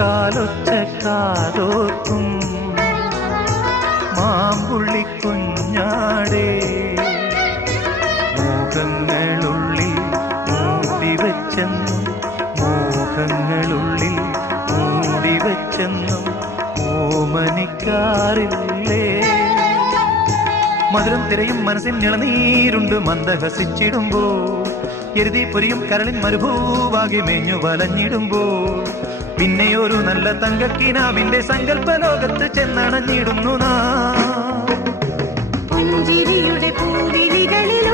കാലൊച്ച കാതോർക്കും മാമ്പുള്ളി കുഞ്ഞാടേ മോഹങ്ങളുള്ളിൽ മൂടിവെച്ചെന്നും മോഹങ്ങളുള്ളിൽ മൂടിവെച്ചെന്നും ഓമനിക്കാറില്ലേ മധുരം തിരയും മനസ്സിൻ ഇളനീരുണ്ട് മന്ദഹസിച്ചിടുമ്പോ എരുതി പൊരിയും കരളിൻ മരുഭൂവാകി മേഞ്ഞു വലഞ്ഞിടുമ്പോ പിന്നെയൊരു നല്ല തങ്കക്കിനാവിന്റെ സങ്കല്പ ലോകത്ത് ചെന്നണഞ്ഞിടുന്നു നാം പുഞ്ചിരിയുടെ പൂവിളികളിൽ